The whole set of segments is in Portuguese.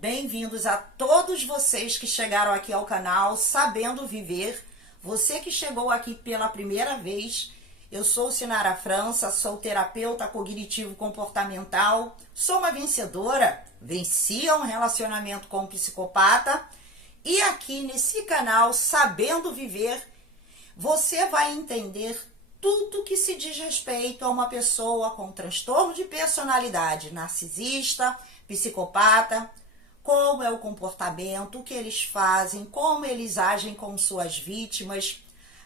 Bem-vindos a todos vocês que chegaram aqui ao canal Sabendo Viver. Você que chegou aqui pela primeira vez, eu sou Sinara França, sou terapeuta cognitivo-comportamental, sou uma vencedora, venci um relacionamento com um psicopata e aqui nesse canal Sabendo Viver, você vai entender tudo que se diz respeito a uma pessoa com transtorno de personalidade narcisista, psicopata, como é o comportamento, o que eles fazem, como eles agem com suas vítimas.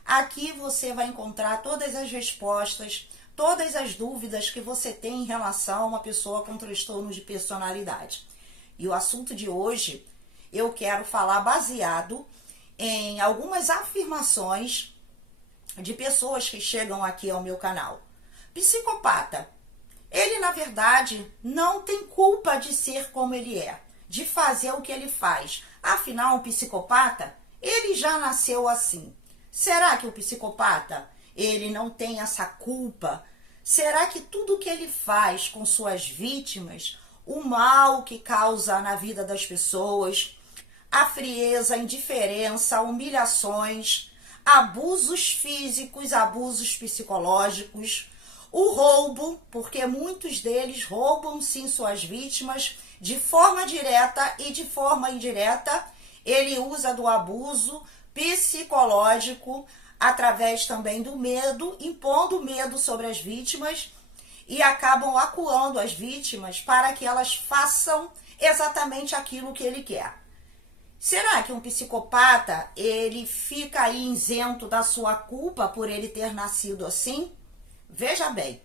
Aqui você vai encontrar todas as respostas, todas as dúvidas que você tem em relação a uma pessoa com transtorno de personalidade. E o assunto de hoje eu quero falar baseado em algumas afirmações de pessoas que chegam aqui ao meu canal. Psicopata, ele na verdade não tem culpa de ser como ele é, de fazer o que ele faz. Afinal, um psicopata, ele já nasceu assim. Será que o psicopata, ele não tem essa culpa? Será que tudo que ele faz com suas vítimas, o mal que causa na vida das pessoas, a frieza, a indiferença, humilhações, abusos físicos, abusos psicológicos, o roubo, porque muitos deles roubam sim suas vítimas de forma direta e de forma indireta, ele usa do abuso psicológico através também do medo, impondo medo sobre as vítimas e acabam acuando as vítimas para que elas façam exatamente aquilo que ele quer. Será que um psicopata, ele fica aí isento da sua culpa por ele ter nascido assim? Veja bem,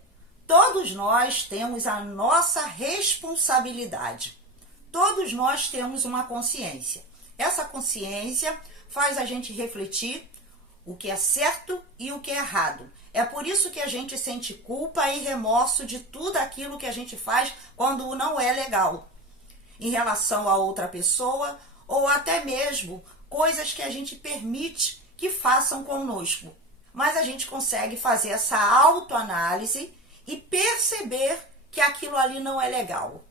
todos nós temos a nossa responsabilidade. Todos nós temos uma consciência. Essa consciência faz a gente refletir o que é certo e o que é errado. É por isso que a gente sente culpa e remorso de tudo aquilo que a gente faz quando não é legal, em relação a outra pessoa ou até mesmo coisas que a gente permite que façam conosco. Mas a gente consegue fazer essa autoanálise e perceber que aquilo ali não é legal.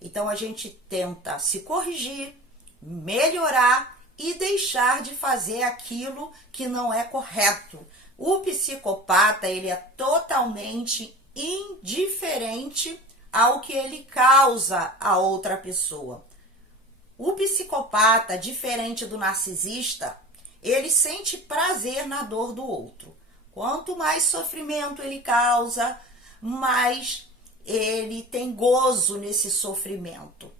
Então a gente tenta se corrigir, melhorar e deixar de fazer aquilo que não é correto. O psicopata, ele é totalmente indiferente ao que ele causa a outra pessoa. O psicopata, diferente do narcisista, ele sente prazer na dor do outro. Quanto mais sofrimento ele causa, mais ele tem gozo nesse sofrimento.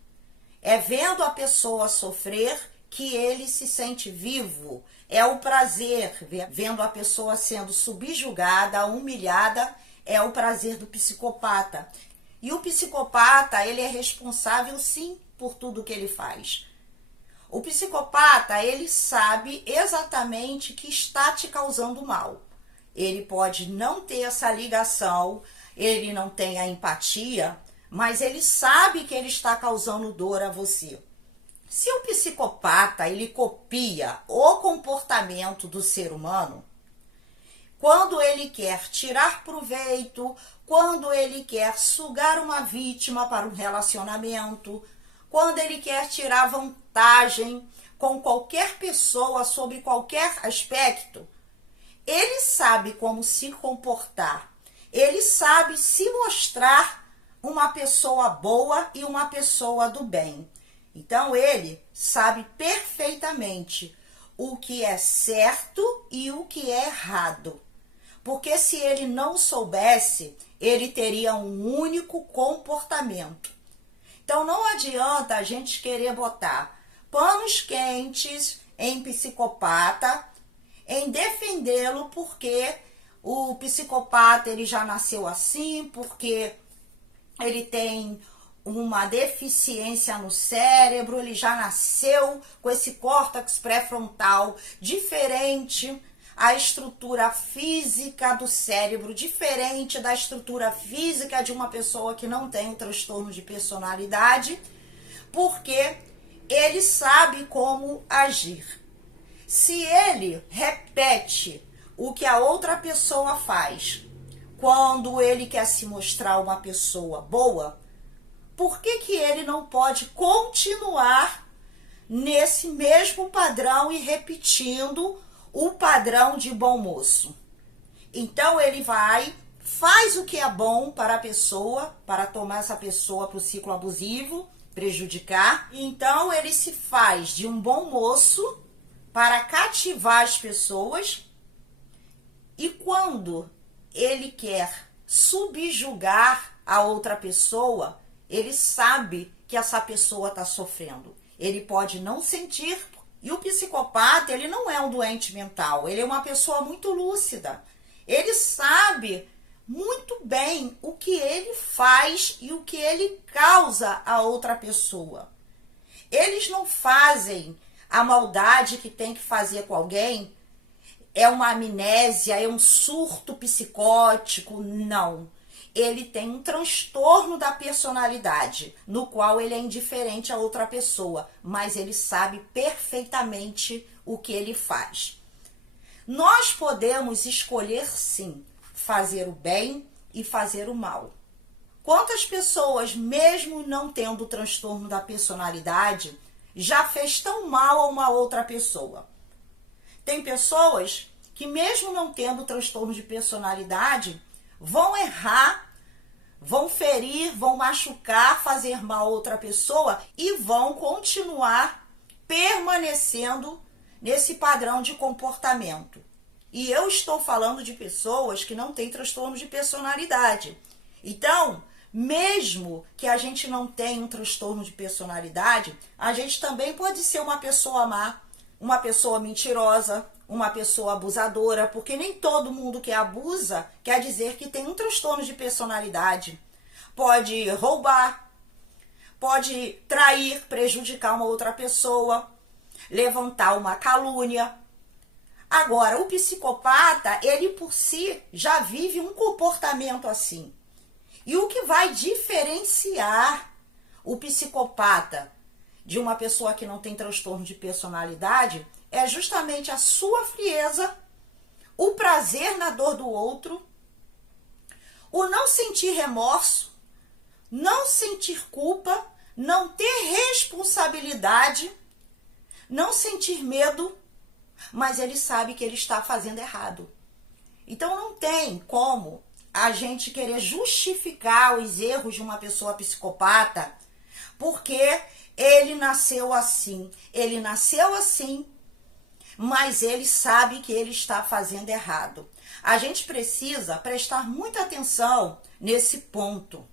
É vendo a pessoa sofrer que ele se sente vivo. É o prazer, vendo a pessoa sendo subjugada, humilhada, é o prazer do psicopata. E o psicopata, ele é responsável sim por tudo que ele faz. O psicopata, ele sabe exatamente que está te causando mal. Ele pode não ter essa ligação, ele não tem a empatia, mas ele sabe que ele está causando dor a você. Se o psicopata, ele copia o comportamento do ser humano, quando ele quer tirar proveito, quando ele quer sugar uma vítima para um relacionamento, quando ele quer tirar vantagem com qualquer pessoa sobre qualquer aspecto, ele sabe como se comportar, ele sabe se mostrar uma pessoa boa e uma pessoa do bem. Então ele sabe perfeitamente o que é certo e o que é errado. Porque se ele não soubesse, ele teria um único comportamento. Então não adianta a gente querer botar panos quentes em psicopata, em defendê-lo porque o psicopata ele já nasceu assim, porque ele tem uma deficiência no cérebro, ele já nasceu com esse córtex pré-frontal diferente, a estrutura física do cérebro diferente da estrutura física de uma pessoa que não tem um transtorno de personalidade, porque ele sabe como agir. Se ele repete o que a outra pessoa faz, quando ele quer se mostrar uma pessoa boa, por que que ele não pode continuar nesse mesmo padrão e repetindo o padrão de bom moço? Então ele vai, faz o que é bom para a pessoa, para tomar essa pessoa para o ciclo abusivo, prejudicar. Então ele se faz de um bom moço para cativar as pessoas, e quando ele quer subjugar a outra pessoa, ele sabe que essa pessoa está sofrendo. Ele pode não sentir, e o psicopata, ele não é um doente mental, ele é uma pessoa muito lúcida. Ele sabe muito bem o que ele faz e o que ele causa a outra pessoa. Eles não fazem a maldade que tem que fazer com alguém, é uma amnésia, é um surto psicótico, não. Ele tem um transtorno da personalidade, no qual ele é indiferente a outra pessoa, mas ele sabe perfeitamente o que ele faz. Nós podemos escolher, sim, fazer o bem e fazer o mal. Quantas pessoas, mesmo não tendo o transtorno da personalidade, já fez tão mal a uma outra pessoa? Tem pessoas que, mesmo não tendo transtorno de personalidade, vão errar, vão ferir, vão machucar, fazer mal a outra pessoa e vão continuar permanecendo nesse padrão de comportamento. E eu estou falando de pessoas que não têm transtorno de personalidade. Então, mesmo que a gente não tenha um transtorno de personalidade, a gente também pode ser uma pessoa má, uma pessoa mentirosa, uma pessoa abusadora, porque nem todo mundo que abusa quer dizer que tem um transtorno de personalidade. Pode roubar, pode trair, prejudicar uma outra pessoa, levantar uma calúnia. Agora, o psicopata, ele por si já vive um comportamento assim. E o que vai diferenciar o psicopata de uma pessoa que não tem transtorno de personalidade é justamente a sua frieza, o prazer na dor do outro, o não sentir remorso, não sentir culpa, não ter responsabilidade, não sentir medo, mas ele sabe que ele está fazendo errado. Então não tem como a gente querer justificar os erros de uma pessoa psicopata porque ele nasceu assim. Ele nasceu assim, mas ele sabe que ele está fazendo errado. A gente precisa prestar muita atenção nesse ponto.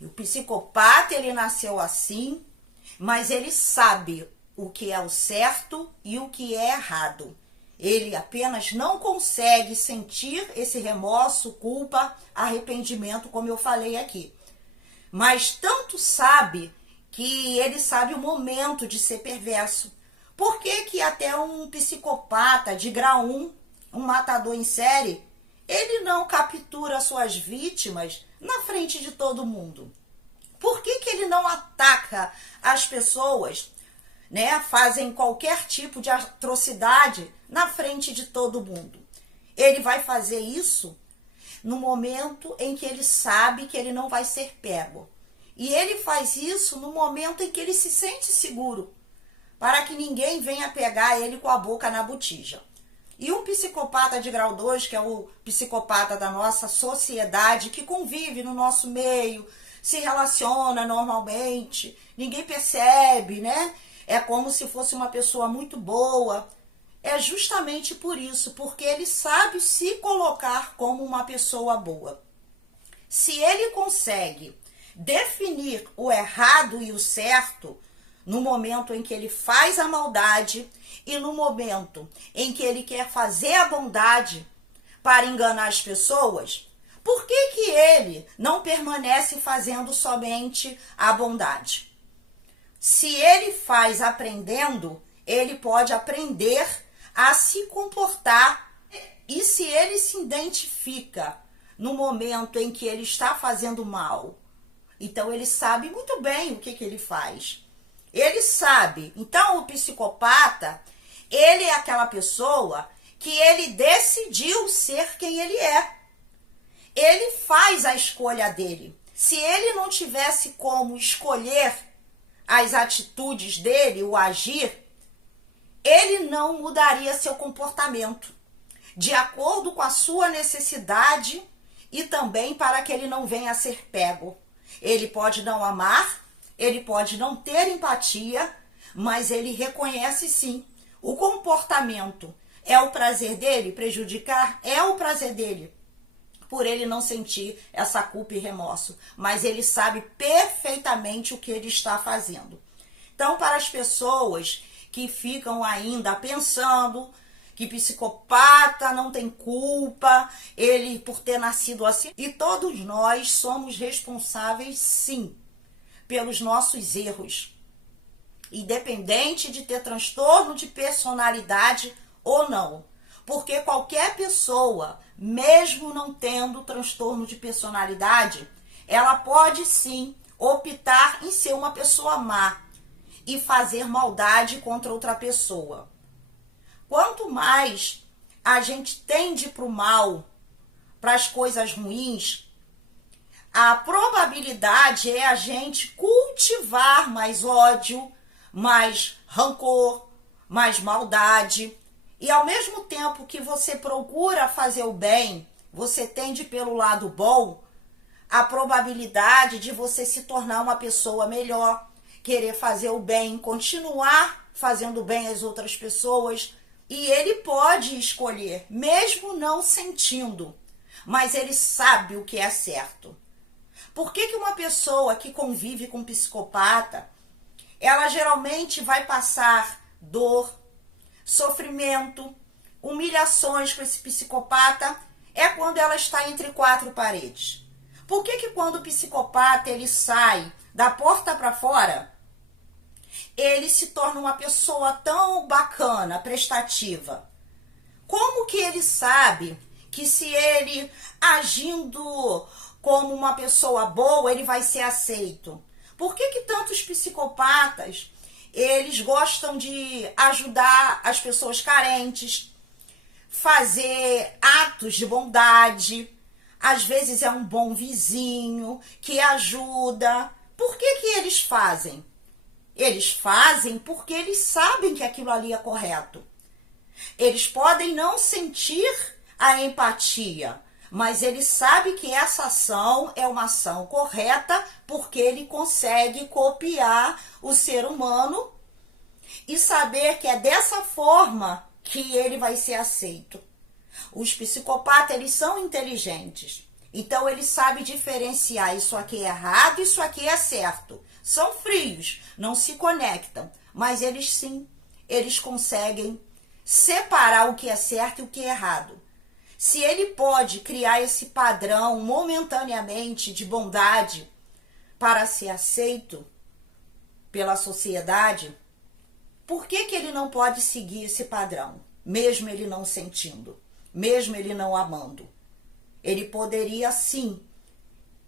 E o psicopata, ele nasceu assim, mas ele sabe o que é o certo e o que é errado. Ele apenas não consegue sentir esse remorso, culpa, arrependimento, como eu falei aqui. Mas tanto sabe que ele sabe o momento de ser perverso. Por que que até um psicopata de grau 1, um matador em série, ele não captura suas vítimas na frente de todo mundo? Por que que ele não ataca as pessoas, né, fazem qualquer tipo de atrocidade na frente de todo mundo? Ele vai fazer isso no momento em que ele sabe que ele não vai ser pego. E ele faz isso no momento em que ele se sente seguro, para que ninguém venha pegar ele com a boca na botija. E um psicopata de grau 2, que é o psicopata da nossa sociedade, que convive no nosso meio, se relaciona normalmente, ninguém percebe, né? É como se fosse uma pessoa muito boa. É justamente por isso, porque ele sabe se colocar como uma pessoa boa. Se ele consegue definir o errado e o certo no momento em que ele faz a maldade e no momento em que ele quer fazer a bondade para enganar as pessoas, por que que ele não permanece fazendo somente a bondade? Se ele faz aprendendo, ele pode aprender a se comportar. E se ele se identifica no momento em que ele está fazendo mal, então ele sabe muito bem o que que ele faz. Ele sabe. Então o psicopata, ele é aquela pessoa que ele decidiu ser quem ele é. Ele faz a escolha dele. Se ele não tivesse como escolher as atitudes dele, o agir, ele não mudaria seu comportamento de acordo com a sua necessidade e também para que ele não venha a ser pego. Ele pode não amar, ele pode não ter empatia, mas ele reconhece sim. O comportamento é o prazer dele, prejudicar é o prazer dele, por ele não sentir essa culpa e remorso, mas ele sabe perfeitamente o que ele está fazendo. Então, para as pessoas que ficam ainda pensando que psicopata não tem culpa, ele por ter nascido assim, e todos nós somos responsáveis sim pelos nossos erros, independente de ter transtorno de personalidade ou não. Porque qualquer pessoa, mesmo não tendo transtorno de personalidade, ela pode sim optar em ser uma pessoa má e fazer maldade contra outra pessoa. Quanto mais a gente tende para o mal, para as coisas ruins, a probabilidade é a gente cultivar mais ódio, mais rancor, mais maldade. E ao mesmo tempo que você procura fazer o bem, você tende pelo lado bom, a probabilidade de você se tornar uma pessoa melhor, querer fazer o bem, continuar fazendo bem às outras pessoas. E ele pode escolher, mesmo não sentindo, mas ele sabe o que é certo. Por que uma pessoa que convive com um psicopata, ela geralmente vai passar dor, sofrimento, humilhações com esse psicopata? É quando ela está entre quatro paredes. Por que quando o psicopata ele sai da porta para fora, ele se torna uma pessoa tão bacana, prestativa? Como que ele sabe que se ele agindo como uma pessoa boa, ele vai ser aceito? Por que tantos psicopatas, eles gostam de ajudar as pessoas carentes, fazer atos de bondade, às vezes é um bom vizinho que ajuda? Por que eles fazem? Eles fazem porque eles sabem que aquilo ali é correto. Eles podem não sentir a empatia, mas ele sabe que essa ação é uma ação correta porque ele consegue copiar o ser humano e saber que é dessa forma que ele vai ser aceito. Os psicopatas, eles são inteligentes, então eles sabem diferenciar isso aqui é errado, isso aqui é certo. São frios, não se conectam, mas eles sim, eles conseguem separar o que é certo e o que é errado. Se ele pode criar esse padrão momentaneamente de bondade para ser aceito pela sociedade, por que ele não pode seguir esse padrão, mesmo ele não sentindo, mesmo ele não amando? Ele poderia sim.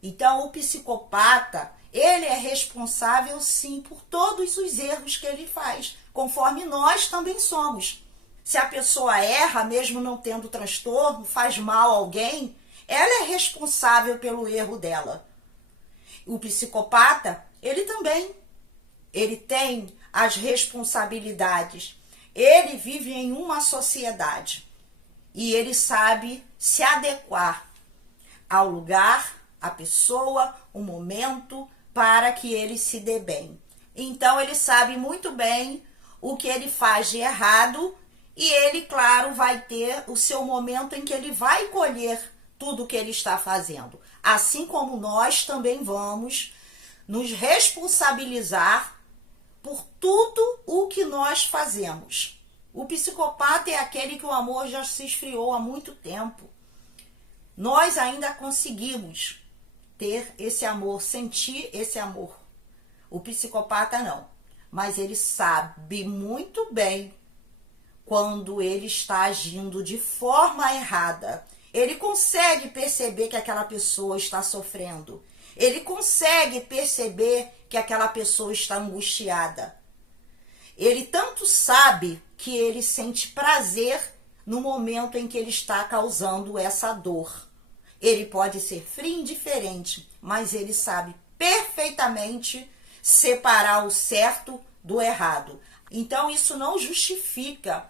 Então o psicopata, ele é responsável sim por todos os erros que ele faz, conforme nós também somos. Se a pessoa erra, mesmo não tendo transtorno, faz mal a alguém, ela é responsável pelo erro dela. O psicopata, ele também. Ele tem as responsabilidades. Ele vive em uma sociedade e ele sabe se adequar ao lugar, à pessoa, o momento, para que ele se dê bem. Então ele sabe muito bem o que ele faz de errado e ele, claro, vai ter o seu momento em que ele vai colher tudo o que ele está fazendo. Assim como nós também vamos nos responsabilizar por tudo o que nós fazemos. O psicopata é aquele que o amor já se esfriou há muito tempo. Nós ainda conseguimos ter esse amor, sentir esse amor. O psicopata não, mas ele sabe muito bem quando ele está agindo de forma errada. Ele consegue perceber que aquela pessoa está sofrendo. Ele consegue perceber que aquela pessoa está angustiada. Ele tanto sabe que ele sente prazer no momento em que ele está causando essa dor. Ele pode ser frio e indiferente, mas ele sabe perfeitamente separar o certo do errado. Então isso não justifica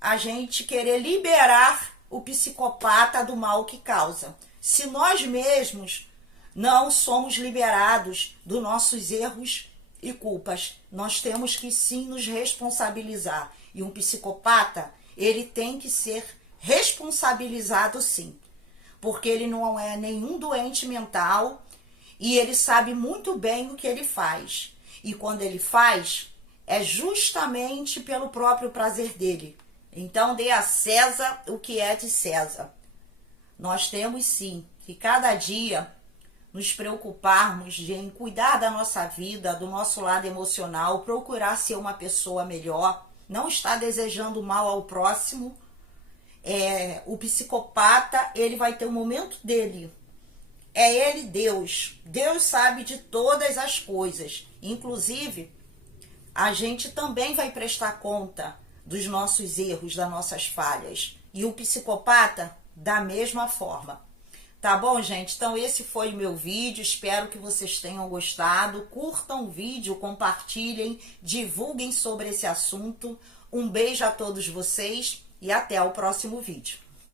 a gente querer liberar o psicopata do mal que causa. Se nós mesmos não somos liberados dos nossos erros e culpas, nós temos que sim nos responsabilizar. E um psicopata, ele tem que ser responsabilizado sim, porque ele não é nenhum doente mental e ele sabe muito bem o que ele faz. E quando ele faz, é justamente pelo próprio prazer dele. Então dê a César o que é de César. Nós temos sim que cada dia nos preocuparmos em cuidar da nossa vida, do nosso lado emocional, procurar ser uma pessoa melhor, não estar desejando mal ao próximo. O psicopata, ele vai ter o momento dele. É ele Deus. Deus sabe de todas as coisas. Inclusive, a gente também vai prestar conta dos nossos erros, das nossas falhas. E o psicopata, da mesma forma. Tá bom, gente? Então esse foi o meu vídeo. Espero que vocês tenham gostado. Curtam o vídeo, compartilhem, divulguem sobre esse assunto. Um beijo a todos vocês e até o próximo vídeo.